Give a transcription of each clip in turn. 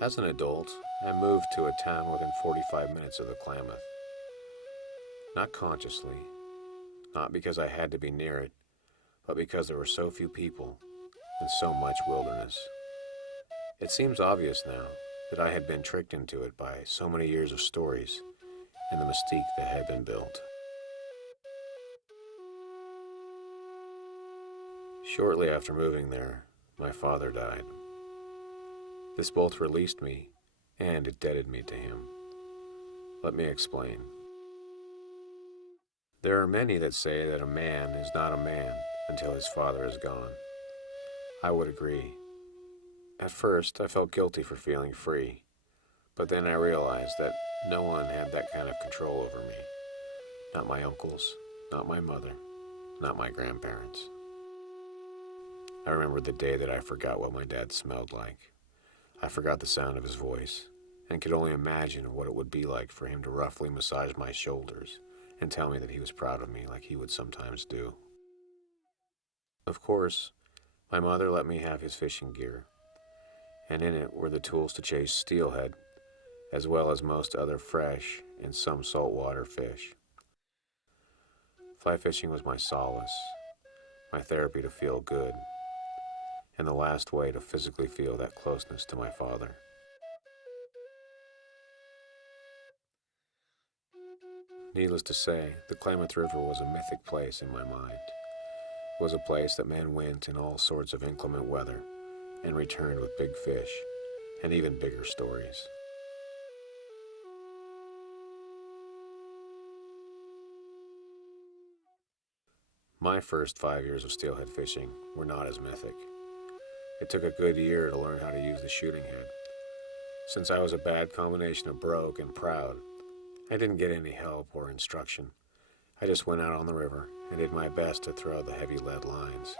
As an adult, I moved to a town within 45 minutes of the Klamath. Not consciously, not because I had to be near it, but because there were so few people and so much wilderness. It seems obvious now that I had been tricked into it by so many years of stories and the mystique that had been built. Shortly after moving there, my father died. This both released me and indebted me to him. Let me explain. There are many that say that a man is not a man until his father is gone. I would agree. At first, I felt guilty for feeling free, but then I realized that no one had that kind of control over me. Not my uncles, not my mother, not my grandparents. I remember the day that I forgot what my dad smelled like. I forgot the sound of his voice, and could only imagine what it would be like for him to roughly massage my shoulders and tell me that he was proud of me like he would sometimes do. Of course, my mother let me have his fishing gear, and in it were the tools to chase steelhead, as well as most other fresh and some saltwater fish. Fly fishing was my solace, my therapy to feel good, and the last way to physically feel that closeness to my father. Needless to say, the Klamath River was a mythic place in my mind. It was a place that men went in all sorts of inclement weather and returned with big fish and even bigger stories. My first 5 years of steelhead fishing were not as mythic. It took a good year to learn how to use the shooting head. Since I was a bad combination of broke and proud, I didn't get any help or instruction. I just went out on the river and did my best to throw the heavy lead lines.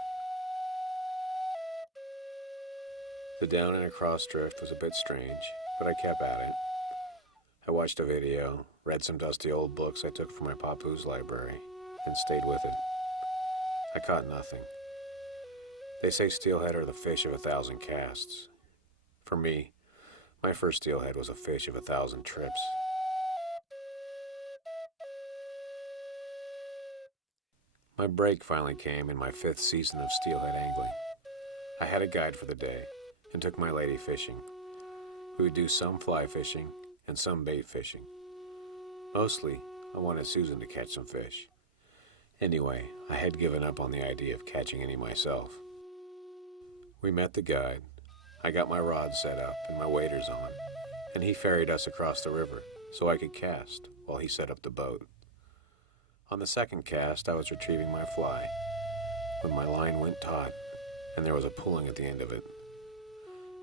The down and across drift was a bit strange, but I kept at it. I watched a video, read some dusty old books I took from my papu's library, and stayed with it. I caught nothing. They say steelhead are the fish of 1,000 casts. For me, my first steelhead was a fish of 1,000 trips. My break finally came in my 5th season of steelhead angling. I had a guide for the day and took my lady fishing. We would do some fly fishing and some bait fishing. Mostly, I wanted Susan to catch some fish. Anyway, I had given up on the idea of catching any myself. We met the guide. I got my rod set up and my waders on, and he ferried us across the river so I could cast while he set up the boat. On the second cast, I was retrieving my fly when my line went taut and there was a pulling at the end of it.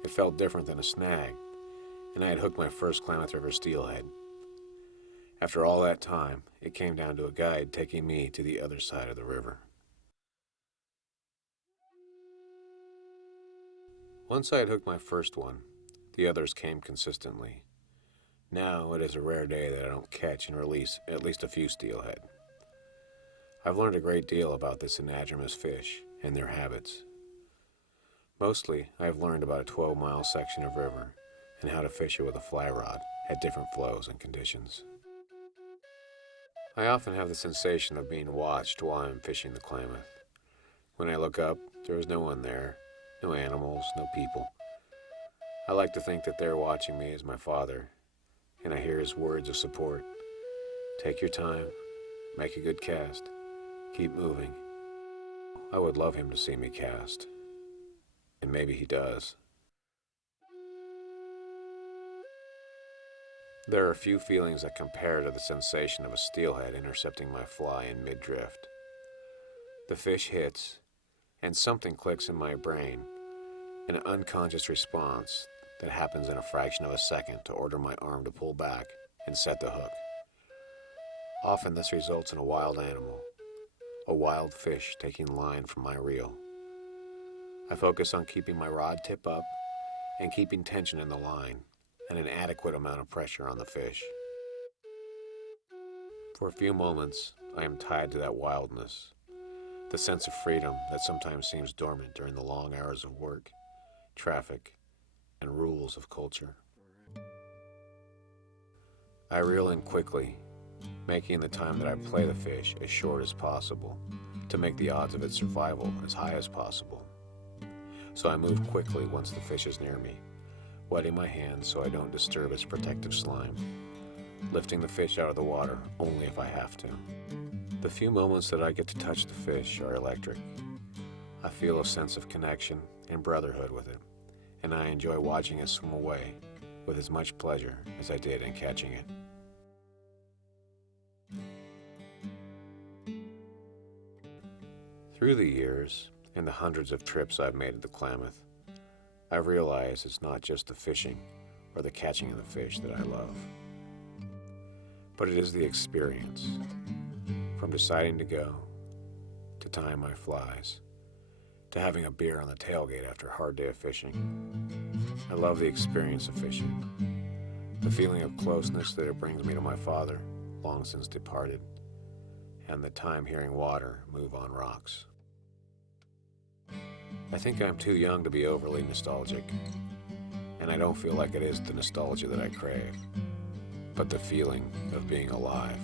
It felt different than a snag, and I had hooked my first Klamath River steelhead. After all that time, it came down to a guide taking me to the other side of the river. Once I had hooked my first one, the others came consistently. Now it is a rare day that I don't catch and release at least a few steelhead. I've learned a great deal about this anadromous fish and their habits. Mostly, I have learned about a 12-mile section of river and how to fish it with a fly rod at different flows and conditions. I often have the sensation of being watched while I am fishing the Klamath. When I look up, there is no one there, no animals, no people. I like to think that they're watching me as my father, and I hear his words of support. Take your time, make a good cast, keep moving. I would love him to see me cast, and maybe he does. There are few feelings that compare to the sensation of a steelhead intercepting my fly in mid-drift. The fish hits, and something clicks in my brain, an unconscious response that happens in a fraction of a second to order my arm to pull back and set the hook. Often this results in a wild animal, a wild fish taking line from my reel. I focus on keeping my rod tip up and keeping tension in the line and an adequate amount of pressure on the fish. For a few moments, I am tied to that wildness, the sense of freedom that sometimes seems dormant during the long hours of work, traffic, and rules of culture. I reel in quickly, making the time that I play the fish as short as possible to make the odds of its survival as high as possible. So I move quickly once the fish is near me, wetting my hands so I don't disturb its protective slime, lifting the fish out of the water only if I have to. The few moments that I get to touch the fish are electric. I feel a sense of connection and brotherhood with it, and I enjoy watching it swim away with as much pleasure as I did in catching it. Through the years, and the hundreds of trips I've made to the Klamath, I've realized it's not just the fishing or the catching of the fish that I love, but it is the experience. From deciding to go, to tying my flies, to having a beer on the tailgate after a hard day of fishing. I love the experience of fishing, the feeling of closeness that it brings me to my father, long since departed, and the time hearing water move on rocks. I think I'm too young to be overly nostalgic, and I don't feel like it is the nostalgia that I crave, but the feeling of being alive.